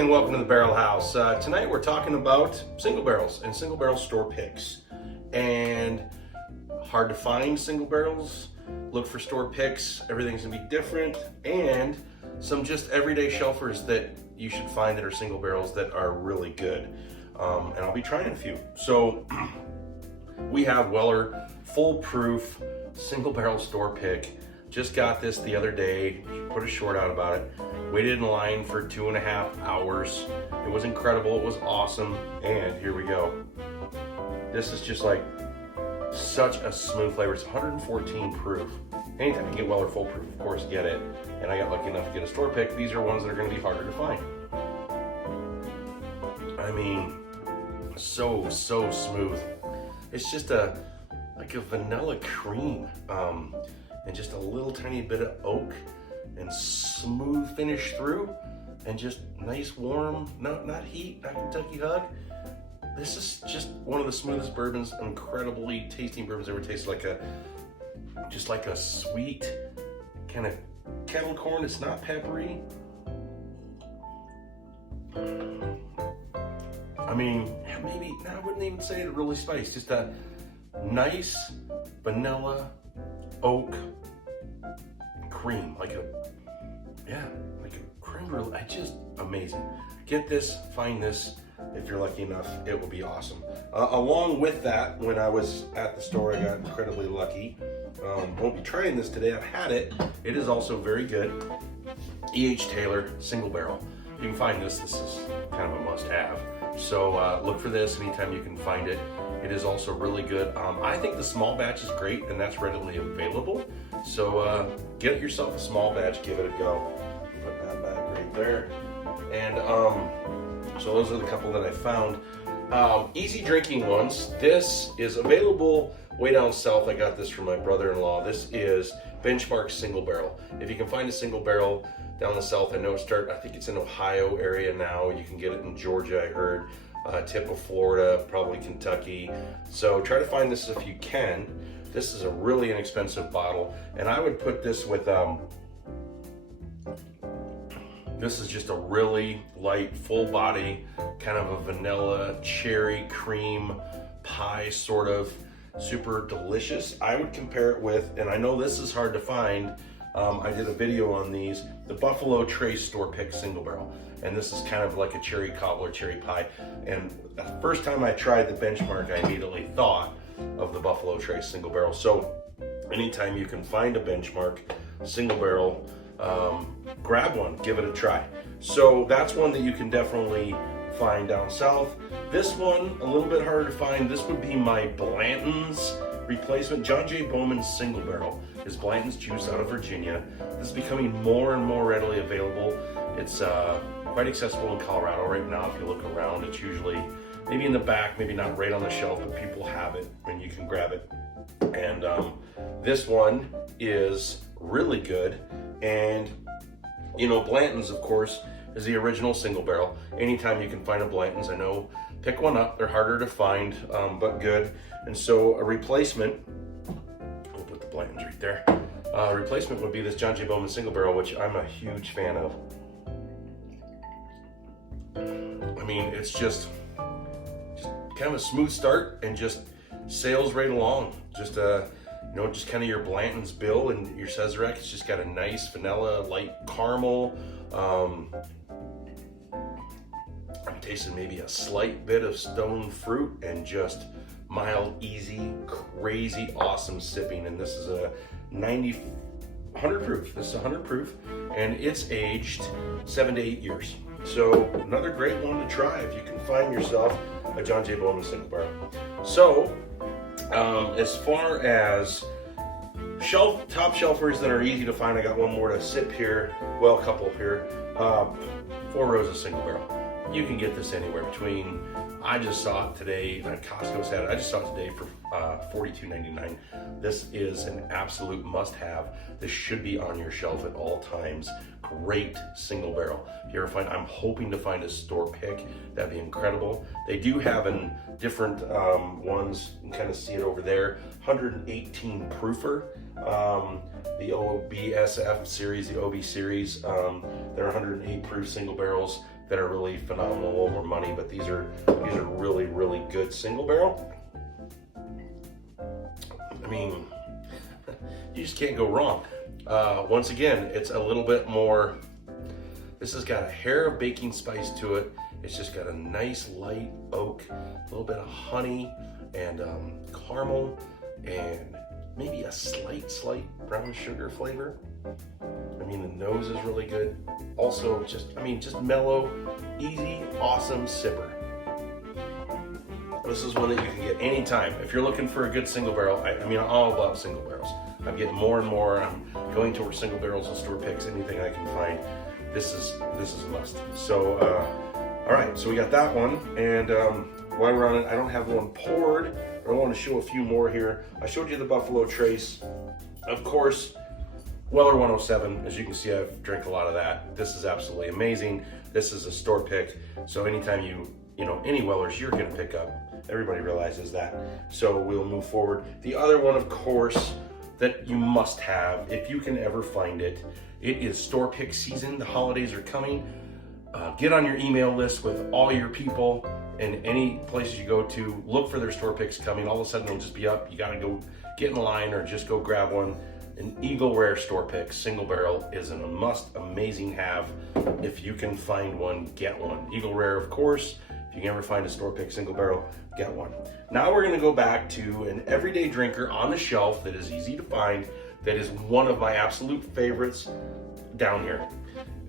and welcome to the Barrel House. Tonight we're talking about single barrels and single barrel store picks. And hard to find single barrels, look for store picks, everything's gonna be different, and some just everyday shelfers that you should find that are single barrels that are really good. And I'll be trying a few. So we have Weller Foolproof single barrel store pick. Just got this the other day, put a short out about it. Waited in line for 2.5 hours. It was incredible, it was awesome, and here we go. This is just like such a smooth flavor. It's 114 proof. Anytime you get Weller Foolproof, of course, get it. And I got lucky enough to get a store pick. These are ones that are gonna be harder to find. I mean, so smooth. It's just like a vanilla cream, and just a little tiny bit of oak and smooth finish through, and just nice warm, not heat, not Kentucky hug. This is just one of the smoothest bourbons, incredibly tasty bourbons I've ever tasted. Just like a sweet kind of kettle corn. It's not peppery. I mean, maybe, no, I wouldn't even say it really spiced. Just a nice vanilla oak cream, like a creme brulee. Just amazing. Get this, find this. If you're lucky enough, it will be awesome. Along with that, when I was at the store, I got incredibly lucky. Won't be trying this today. I've had it. It is also very good. E.H. Taylor single barrel. You can find this. This is kind of a must-have. So look for this anytime you can find it. It is also really good. I think the small batch is great, and that's readily available. So get yourself a small batch, give it a go. Put that back right there. And so those are the couple that I found. Easy drinking ones. This is available way down south. I got this from my brother-in-law. This is Benchmark Single Barrel. If you can find a single barrel down the south, I think it's in Ohio area now. You can get it in Georgia, I heard. Tip of Florida, probably Kentucky. So try to find this if you can. This is a really inexpensive bottle, and I would put this with this is just a really light, full body, kind of a vanilla cherry cream pie, sort of super delicious. I would compare it with, and I know this is hard to find, I did a video on these, the Buffalo Trace store pick single barrel. And this is kind of like a cherry cobbler, cherry pie. And the first time I tried the Benchmark, I immediately thought of the Buffalo Trace single barrel. So anytime you can find a Benchmark single barrel, grab one, give it a try. So that's one that you can definitely find down south. This one, a little bit harder to find. This would be my Blanton's replacement. John J. Bowman's single barrel is Blanton's juice out of Virginia. This is becoming more and more readily available. It's quite accessible in Colorado right now. If you look around, it's usually maybe in the back, maybe not right on the shelf, but people have it and you can grab it. And this one is really good. And you know, Blanton's, of course, is the original single barrel. Anytime you can find a Blanton's, I know, pick one up. They're harder to find, but good. And so a replacement, we'll put the Blanton's right there. Replacement would be this John J. Bowman single barrel, which I'm a huge fan of. I mean, it's just kind of a smooth start and just sails right along. Just you know, just kind of your Blanton's bill and your Sazerac. It's just got a nice vanilla, light caramel. I'm tasting maybe a slight bit of stone fruit and just mild, easy, crazy, awesome sipping. And this is a 100 proof. This is 100 proof, and it's aged 7 to 8 years. So another great one to try if you can find yourself a John J. Bowman single barrel. So as far as top shelfers that are easy to find, I got one more to sip here. Well, a couple here. Four Roses single barrel. You can get this anywhere between, I just saw it today, Costco's had it, I just saw it today for $42.99. This is an absolute must-have. This should be on your shelf at all times. Great single barrel. If you ever find, I'm hoping to find a store pick, that'd be incredible. They do have in different ones, you can kind of see it over there, 118 proofer. The OBSF series, the OB series, they're 108 proof single barrels. that are really phenomenal, a little more money, but these are really, really good single barrel. I mean, you just can't go wrong. Once again, it's a little bit more, this has got a hair of baking spice to it. It's just got a nice light oak, a little bit of honey and caramel, and maybe a slight brown sugar flavor. I mean, the nose is really good. Also, just mellow, easy, awesome sipper. This is one that you can get anytime. If you're looking for a good single barrel, I'm all about single barrels. I'm getting more and more. I'm going towards single barrels and store picks, anything I can find. This is a must. So, all right, so we got that one. And while we're on it, I don't have one poured, but I want to show a few more here. I showed you the Buffalo Trace. Of course, Weller 107, as you can see, I've drank a lot of that. This is absolutely amazing. This is a store pick. So anytime any Wellers you're gonna pick up, everybody realizes that. So we'll move forward. The other one, of course, that you must have, if you can ever find it, it is store pick season. The holidays are coming. Get on your email list with all your people, and any places you go to, look for their store picks coming. All of a sudden they'll just be up. You gotta go get in line or just go grab one. An Eagle Rare store pick single barrel is a must, amazing have. If you can find one, get one. Eagle Rare, of course. If you can ever find a store pick single barrel, get one. Now we're gonna go back to an everyday drinker on the shelf that is easy to find, that is one of my absolute favorites down here.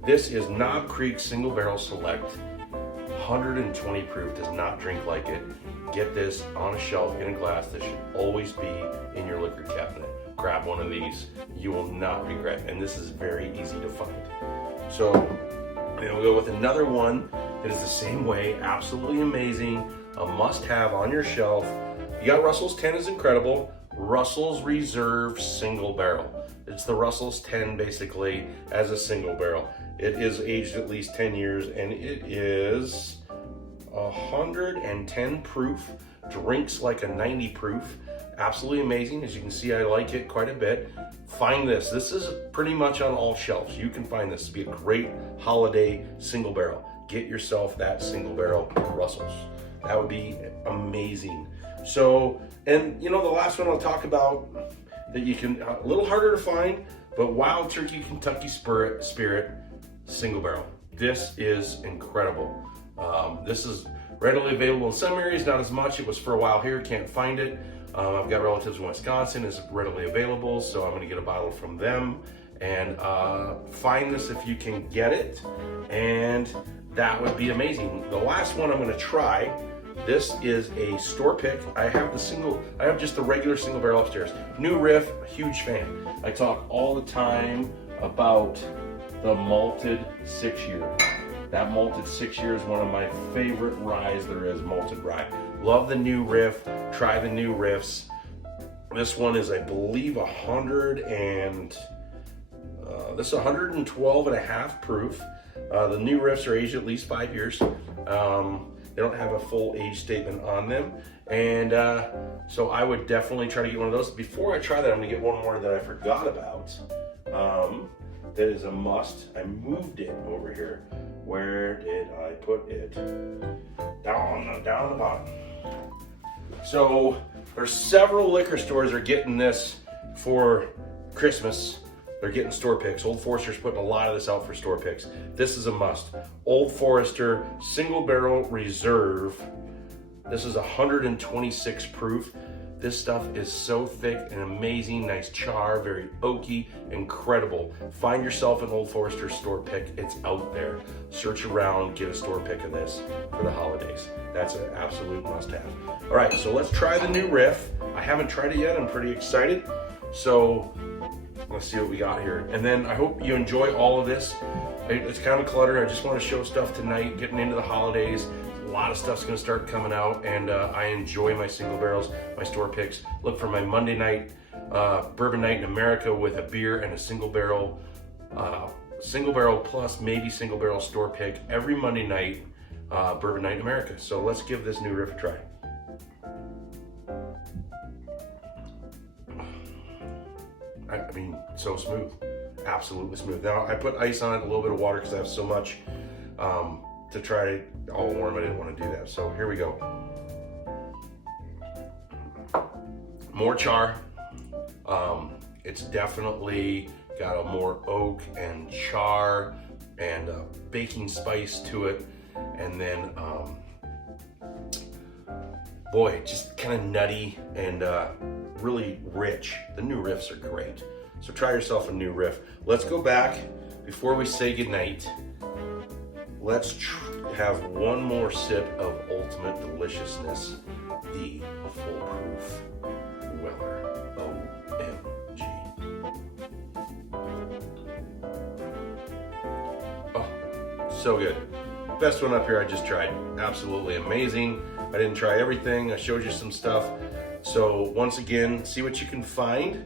This is Knob Creek Single Barrel Select, 120 proof, does not drink like it. Get this on a shelf in a glass. This should always be in your liquor cabinet. Grab one of these, you will not regret, and this is very easy to find. So then we'll go with another one that is the same way, absolutely amazing, a must-have on your shelf. You got Russell's 10 is incredible. Russell's Reserve Single Barrel. It's the Russell's 10 basically as a single barrel. It is aged at least 10 years, and it is 110 proof, drinks like a 90 proof. Absolutely amazing. As you can see, I like it quite a bit. Find this. This is pretty much on all shelves. You can find this to be a great holiday single barrel. Get yourself that single barrel Russell's. That would be amazing. So, and the last one I'll talk about that you can, a little harder to find, but Wild Turkey Kentucky Spirit single barrel. This is incredible. This is readily available in some areas, not as much. It was for a while here, can't find it. I've got relatives in Wisconsin, it's readily available, so I'm gonna get a bottle from them. And find this if you can get it, and that would be amazing. The last one I'm gonna try, this is a store pick. I have just the regular single barrel upstairs. New Riff, huge fan. I talk all the time about the malted 6-year. That malted 6-year is one of my favorite ryes there is, malted rye. Love the New Riff, try the New Riffs. This one is, I believe, 112 and a half proof. The New Riffs are aged at least 5 years. They don't have a full age statement on them. And so I would definitely try to get one of those. Before I try that, I'm gonna get one more that I forgot about. That is a must. I moved it over here. Where did I put it? Down the bottom. So there's several liquor stores that are getting this for Christmas. They're getting store picks. Old Forester's putting a lot of this out for store picks. This is a must. Old Forester Single Barrel Reserve. This is 126 proof. This stuff is so thick and amazing, nice char, very oaky, incredible. Find yourself an Old Forester store pick, it's out there. Search around, get a store pick of this for the holidays. That's an absolute must-have. All right, so let's try the New Riff. I haven't tried it yet, I'm pretty excited. So let's see what we got here. And then I hope you enjoy all of this. It's kind of a clutter, I just want to show stuff tonight, getting into the holidays. A lot of stuff's gonna start coming out, and I enjoy my single barrels, my store picks. Look for my Monday night bourbon night in America with a beer and a single barrel plus maybe single barrel store pick every Monday night, bourbon night in America. So let's give this New Riff a try. I mean, so smooth, absolutely smooth. Now I put ice on it, a little bit of water because I have so much to try it all warm. I didn't want to do that. So here we go. More char. It's definitely got a more oak and char and baking spice to it. And then, boy, just kind of nutty and really rich. The new riffs are great. So try yourself a new riff. Let's go back before we say goodnight. Let's have one more sip of ultimate deliciousness, the Foolproof Weller. OMG. Oh, so good. Best one up here I just tried. Absolutely amazing. I didn't try everything. I showed you some stuff. So once again, see what you can find.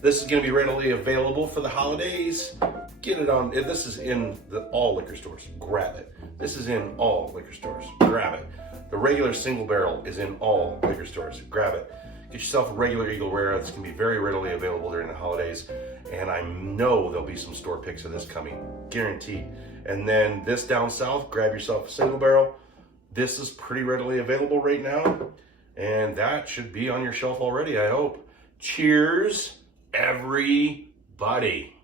This is going to be readily available for the holidays. Get it on. This is in all liquor stores. Grab it. This is in all liquor stores. Grab it. The regular single barrel is in all liquor stores. Grab it. Get yourself a regular Eagle Rare. This can be very readily available during the holidays. And I know there'll be some store picks of this coming. Guaranteed. And then this down south, grab yourself a single barrel. This is pretty readily available right now. And that should be on your shelf already, I hope. Cheers, everybody.